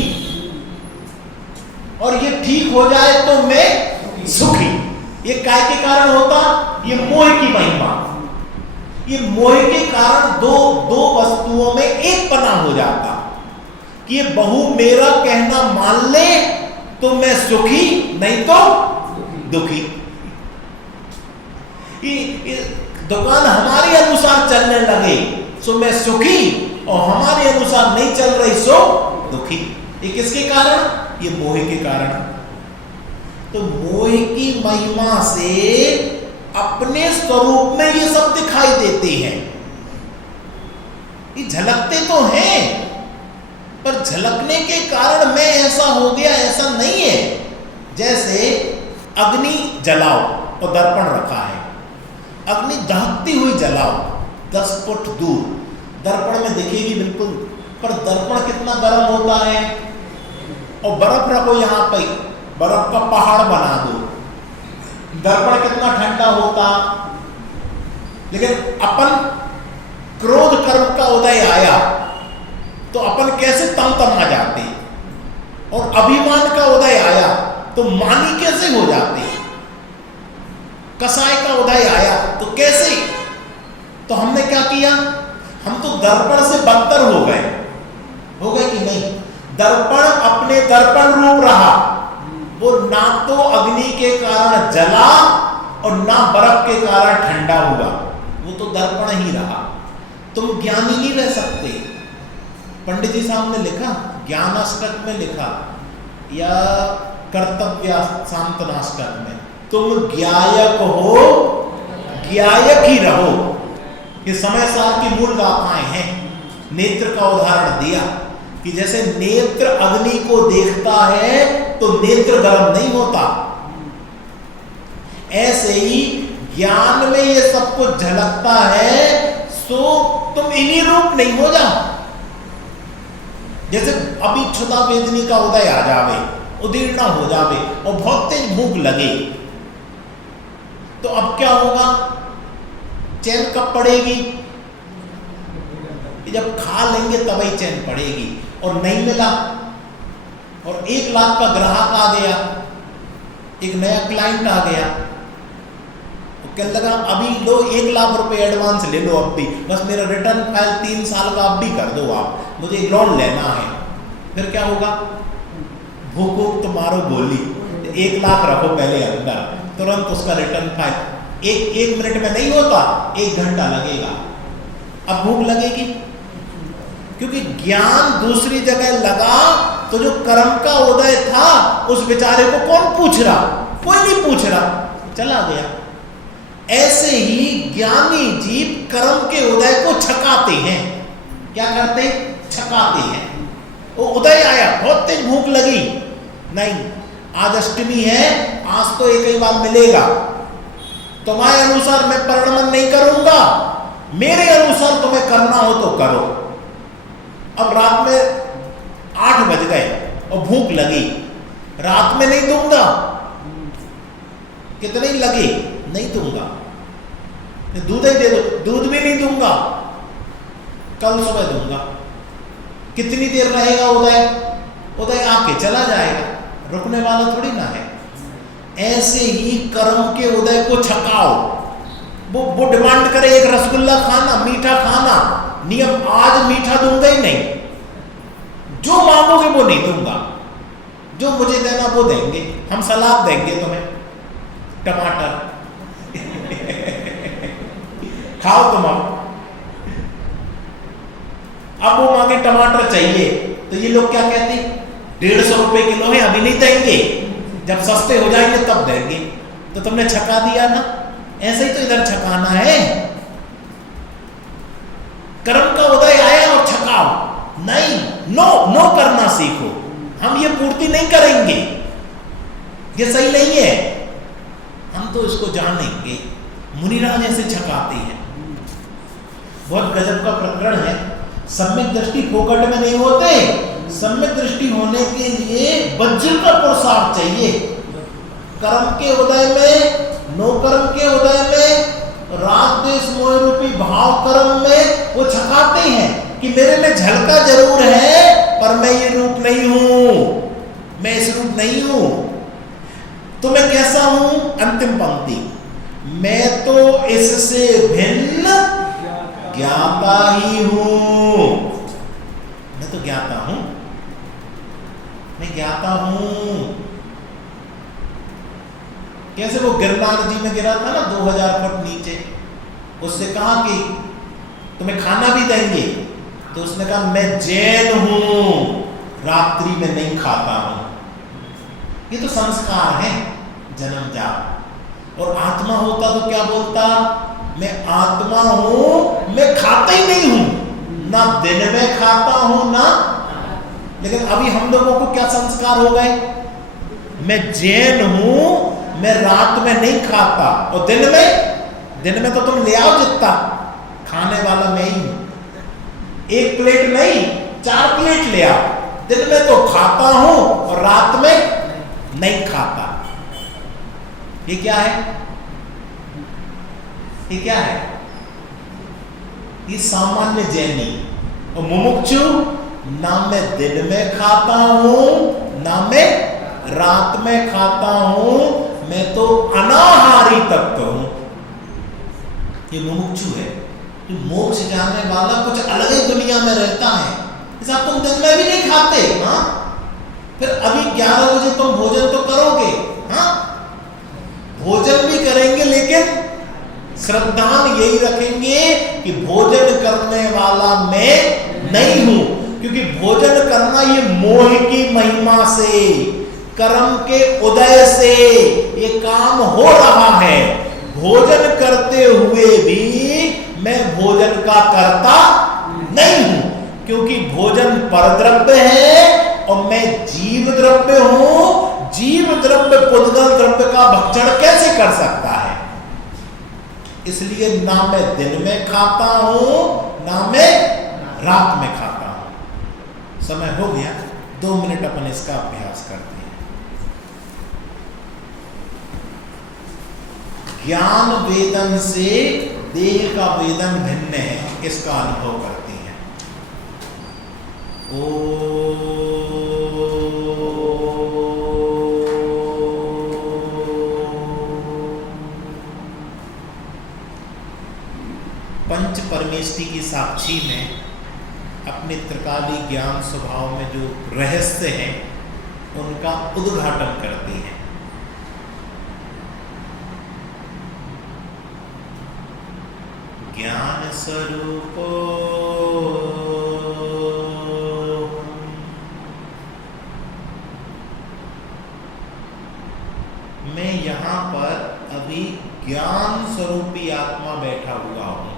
और ये ठीक हो जाए तो मैं सुखी। ये काय के कारण होता? ये मोह की महिमा। ये मोह के कारण दो वस्तुओं में एक पना हो जाता कि ये बहू मेरा कहना मान ले तो मैं सुखी, नहीं तो दुखी। दुकान हमारे अनुसार चलने लगे सो मैं सुखी, और हमारे अनुसार नहीं चल रही सो दुखी। ये किसके कारण? ये मोह के कारण। तो मोह की महिमा से अपने स्वरूप में ये सब दिखाई देते हैं। ये झलकते तो हैं, पर झलकने के कारण मैं ऐसा हो गया, ऐसा नहीं है। जैसे अग्नि जलाओ और दर्पण रखा है, अग्नि दहकती हुई जलाओ 10 फुट दूर, दर्पण में दिखेगी बिल्कुल, पर दर्पण कितना गर्म होता है। और बर्फ रखो यहाँ पे, बर्फ का पहाड़ बना दो, दर्पण कितना ठंडा होता। लेकिन अपन क्रोध कर्म का उदय आया तो अपन कैसे तम-तमा जाते, और अभिमान का उदय आया तो मानी कैसे हो जाते, कसाय का उदय आया तो कैसे। तो हमने क्या किया? हम तो दर्पण से बदतर हो गए कि नहीं? दर्पण अपने दर्पण रूप रहा, वो ना तो अग्नि के कारण जला और ना बर्फ के कारण ठंडा हुआ, वो तो दर्पण ही रहा। तुम ज्ञानी नहीं रह सकते। पंडित जी साहब ने लिखा, ज्ञानाष्टक में लिखा या कर्तव्य शांतनाष्टक में, तुम ज्ञायक हो, ज्ञायक ही रहो। ये समय सार की मूल गाथाएं हैं। नेत्र का उदाहरण दिया कि जैसे नेत्र अग्नि को देखता है तो नेत्र गर्म नहीं होता, ऐसे ही ज्ञान में ये सब कुछ झलकता है, सो तुम इन्हीं रूप नहीं हो जाओ। जैसे अभी क्षुधा वेदनी का उदय आ जावे, उदीर्णा हो जावे और बहुत तेज भूख लगे, तो अब क्या होगा? चैन कब पड़ेगी? जब खा लेंगे तभी चैन पड़ेगी। और नहीं मिला और 1 लाख का ग्राहक आ गया, एक नया क्लाइंट आ गया, तो क्या लगा अभी लो 1 लाख रुपए एडवांस ले लो, अब भी बस मेरा रिटर्न फाइल 3 साल का अब भी कर दो आप, मुझे लोन लेना है। फिर क्या होगा? भूख तुम्हारो बोली, 1 लाख रखो पहले अंदर, तुरंत उसका रिटर्न फाइल। एक मिनट में नहीं होता, 1 घंटा लगेगा। अब भूख लगेगी क्योंकि ज्ञान दूसरी जगह लगा, तो जो कर्म का उदय था उस बेचारे को कौन पूछ रहा? कोई नहीं पूछ रहा, चला गया। ऐसे ही ज्ञानी जीव कर्म के उदय को छकाते हैं। क्या करते? छकाते हैं। वो उदय आया, बहुत तेज भूख लगी, नहीं आज अष्टमी है, आज तो एक ही बार मिलेगा, तुम्हारे अनुसार मैं परिणमन नहीं करूंगा, मेरे अनुसार तुम्हें करना हो तो करो। अब रात में 8 बज गए और भूख लगी, रात में नहीं दूंगा, कितने लगे नहीं दूंगा, दूध ही दे दो, दूध भी नहीं दूंगा, कल सुबह दूंगा। कितनी देर रहेगा उदय? उदय आके चला जाएगा, रुकने वाला थोड़ी ना है। ऐसे ही कर्म के उदय को छकाओ। वो डिमांड करे एक रसगुल्ला खाना, मीठा खाना, नियम आज मीठा दूंगा ही नहीं, जो मांगोगे वो नहीं दूंगा, जो मुझे देना वो देंगे, हम सलाद देंगे तुम्हें, टमाटर खाओ तुम। अब वो मांगे टमाटर चाहिए, तो ये लोग क्या कहते? 150 रुपए किलो है, अभी नहीं देंगे, जब सस्ते हो जाएंगे तब देंगे। तो तुमने छका दिया ना। ऐसे ही तो इधर छकाना है। कर्म का उदय आया और छकाओ नहीं, नो करना सीखो। हम ये पूर्ति नहीं करेंगे, ये सही नहीं है, हम तो इसको जानेंगे। मुनिराज ऐसे छकाते हैं। बहुत गजब का प्रकरण है। सम्यक दृष्टि फोकट में नहीं होते। सम्यक दृष्टि होने के लिए वज्र का पुरुषार्थ चाहिए। कर्म के उदय में, नो कर्म के उदय में, राग द्वेष मोह रूपी भाव कर्म में वो छकाते हैं कि मेरे में झलका जरूर है, पर मैं ये रूप नहीं हूं, मैं इस रूप नहीं हूं। तो मैं कैसा हूं? अंतिम पंक्ति, मैं तो इससे भिन्न ज्ञाता ही हूं। मैं तो ज्ञाता हूं, मैं ज्ञाता हूं। कैसे वो गिरनार जी में गिरा था ना 2000 फुट नीचे, उससे कहा कि तुम्हें खाना भी देंगे, तो उसने कहा मैं जैन हूं, रात्रि में नहीं खाता हूं। ये तो संस्कार है जन्मजात। और आत्मा होता तो क्या बोलता? मैं आत्मा हूं, मैं खाता ही नहीं हूं, ना दिन में खाता हूं ना। लेकिन अभी हम लोगों को क्या संस्कार हो गए? मैं जैन हूं, मैं रात में नहीं खाता, और दिन में तो तुम ले आओ जितना, खाने वाला मैं ही हूं। 1 प्लेट नहीं 4 प्लेट ले आओ, दिन में तो खाता हूं और रात में नहीं खाता। ये क्या है? ये क्या है? ये सामान्य जैनी। और मुमुक्षु, ना मैं दिन में खाता हूं ना मैं रात में खाता हूं, मैं तो अनाहारी तत्व हूं। ये मुमुक्षु है। मोक्ष जाने वाला कुछ अलग ही दुनिया में रहता है। जैसा तुम दिन में भी नहीं खाते, हाँ? फिर अभी 11 बजे तुम भोजन तो करोगे, हाँ? भोजन भी करेंगे लेकिन श्रद्धान यही रखेंगे कि भोजन करने वाला मैं नहीं हूं, क्योंकि भोजन करना ये मोह की महिमा से, कर्म के उदय से ये काम हो रहा है। भोजन करते हुए भी मैं भोजन का कर्ता नहीं हूं, क्योंकि भोजन परद्रव्य है और मैं जीव द्रव्य हूं। जीव द्रव्य पुद्गल द्रव्य का भक्षण कैसे कर सकता है? इसलिए ना मैं दिन में खाता हूं, ना मैं रात में खाता हूं। समय हो गया, 2 मिनट अपन इसका अभ्यास करते हैं। ज्ञान वेदन से देह का वेदन भिन्न है, इसका अनुभव करते हैं। पंच परमेष्टि की साक्षी में अपने त्रिकाली ज्ञान स्वभाव में जो रहस्य हैं उनका उद्घाटन करते हैं। ज्ञान स्वरूपो मैं यहां पर अभी ज्ञान स्वरूपी आत्मा बैठा हुआ हूं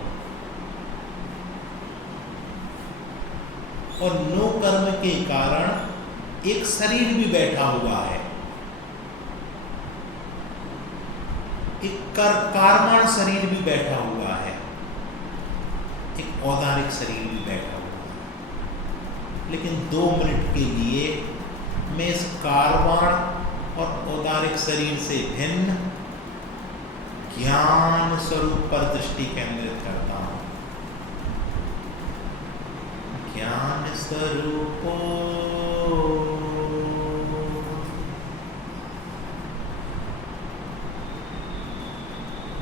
और नो कर्म के कारण एक शरीर भी बैठा हुआ है, एक कार्माण शरीर भी बैठा हुआ है, एक औदारिक शरीर भी बैठा हुआ है। लेकिन 2 मिनट के लिए मैं इस कार्माण और औदारिक शरीर से भिन्न ज्ञान स्वरूप पर दृष्टि केंद्रित करता हूं। ज्ञान स्वरूपो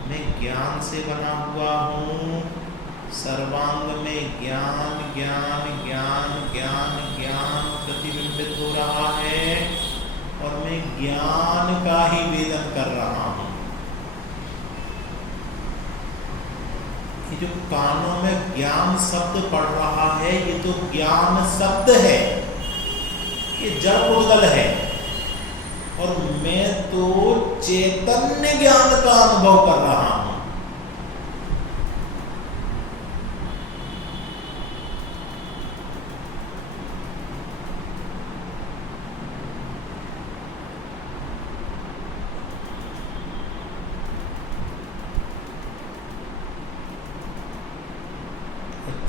मैं ज्ञान से बना हुआ हूं। सर्वांग में ज्ञान ज्ञान ज्ञान ज्ञान ज्ञान प्रतिबिंबित हो रहा है और मैं ज्ञान का ही वेदन कर रहा हूं। ये जो कानों में ज्ञान शब्द पढ़ रहा है, ये तो ज्ञान शब्द है, ये जड़ उद्गल है, और मैं तो चैतन्य ज्ञान का अनुभव कर रहा हूं।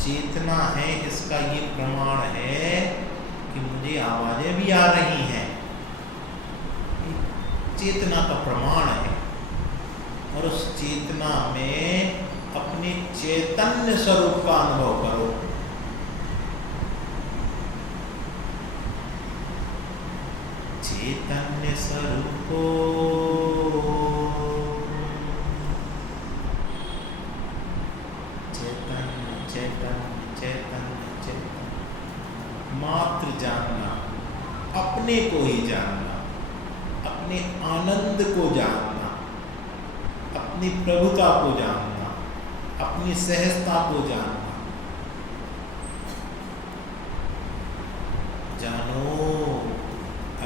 चेतना है, इसका ये प्रमाण है कि मुझे आवाजें भी आ रही हैं, चेतना का प्रमाण है। और उस चेतना में अपने चैतन्य स्वरूप का अनुभव करो। चैतन्य स्वरूपो मात्र जानना, अपने को ही जानना, अपने आनंद को जानना, अपनी प्रभुता को जानना, अपनी सहजता को जानना। जानो,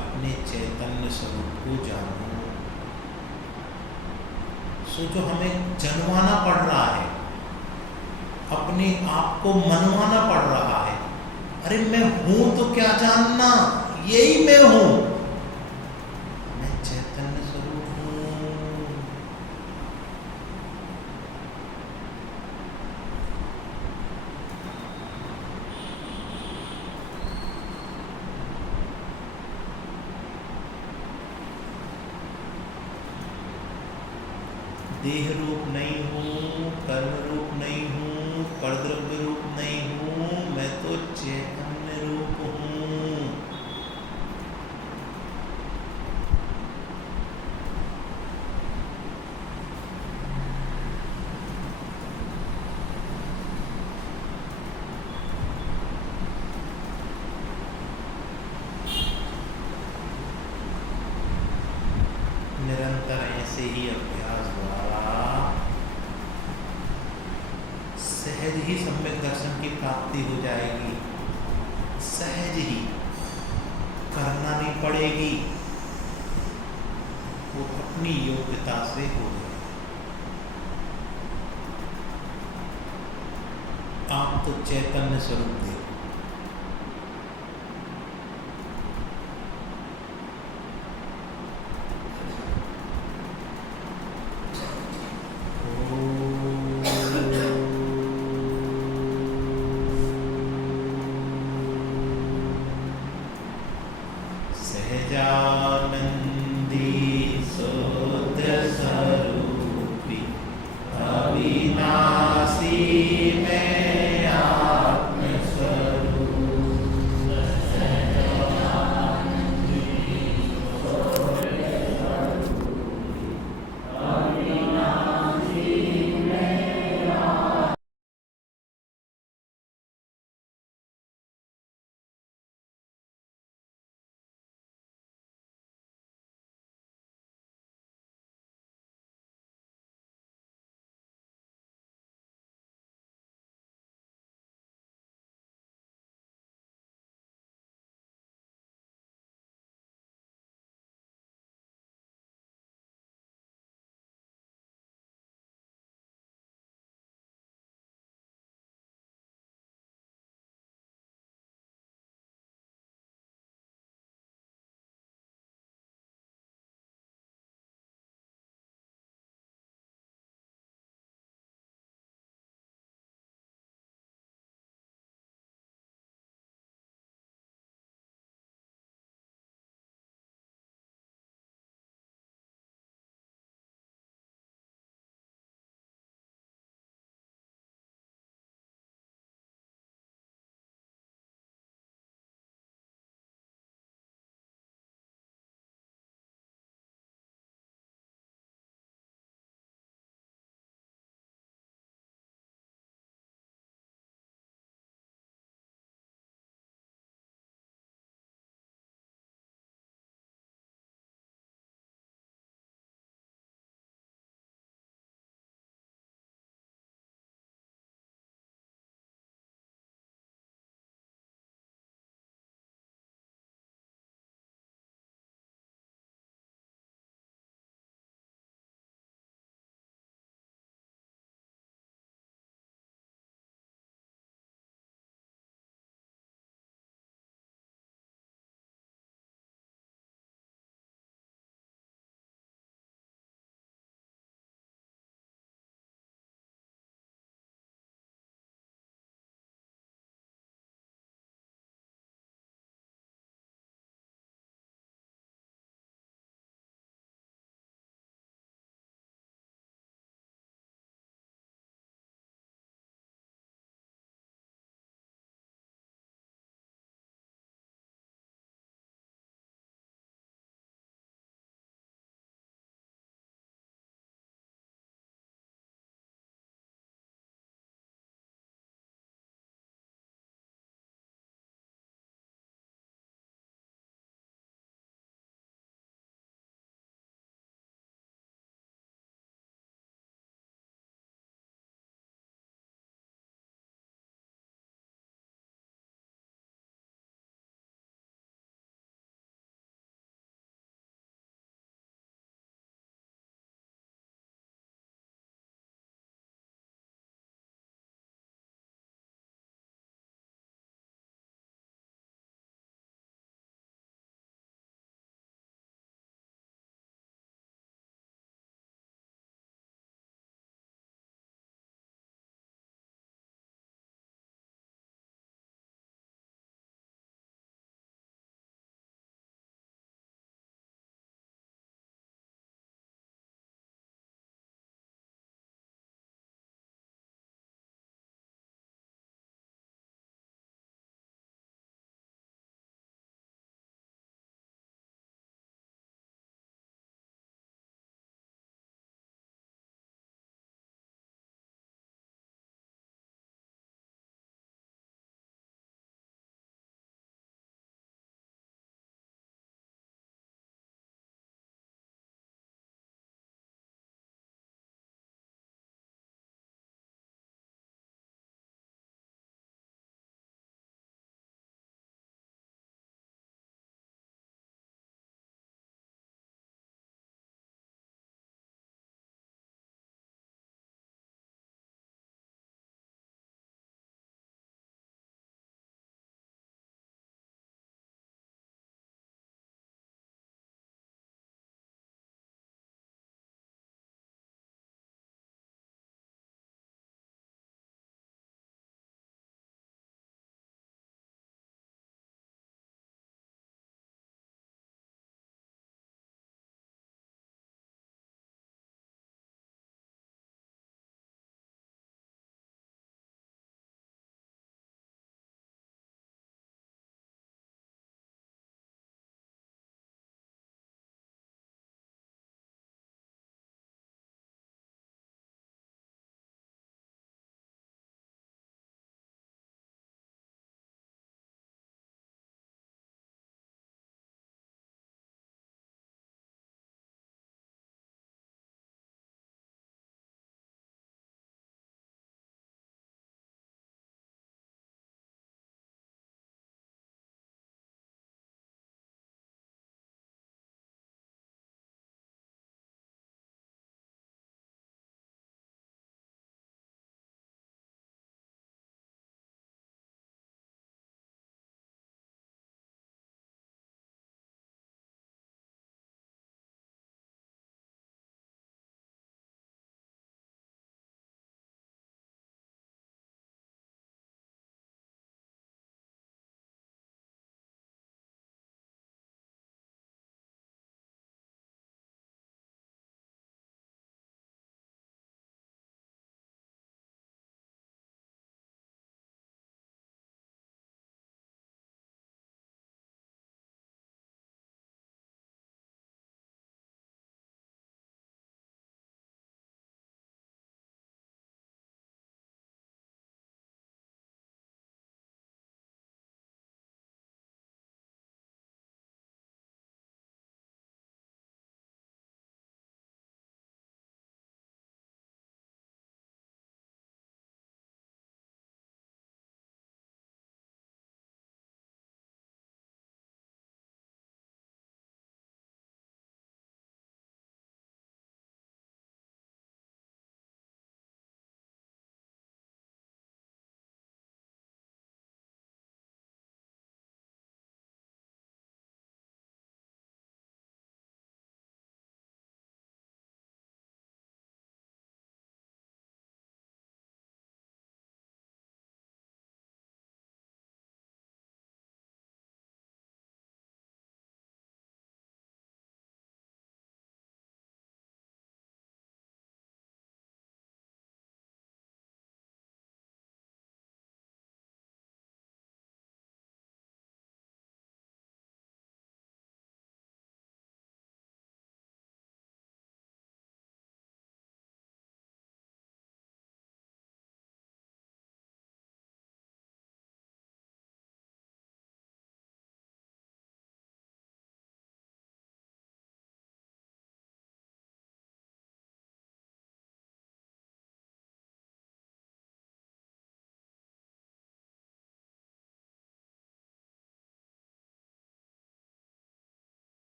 अपने चैतन्य स्वरूप को जानो। सोचो, हमें जनवाना पड़ रहा है, अपने आप को मनवाना पड़ रहा है। अरे मैं हूं तो क्या जानना, यही मैं हूं, मैं चैतन्य स्वरूप हूं। देह रूप नहीं हूं, कर्म रूप नहीं हूं, परद्रव्य रूप नहीं हूं, मैं तो चैतन्य रूप हूं। निरंतर ऐसे ही अभ्यास द्वारा सहज ही सम्यक दर्शन की प्राप्ति हो जाएगी, सहज ही, करना नहीं पड़ेगी, वो अपनी योग्यता से हो जाए। आप तो चैतन्य स्वरूप देखो, सहजानंद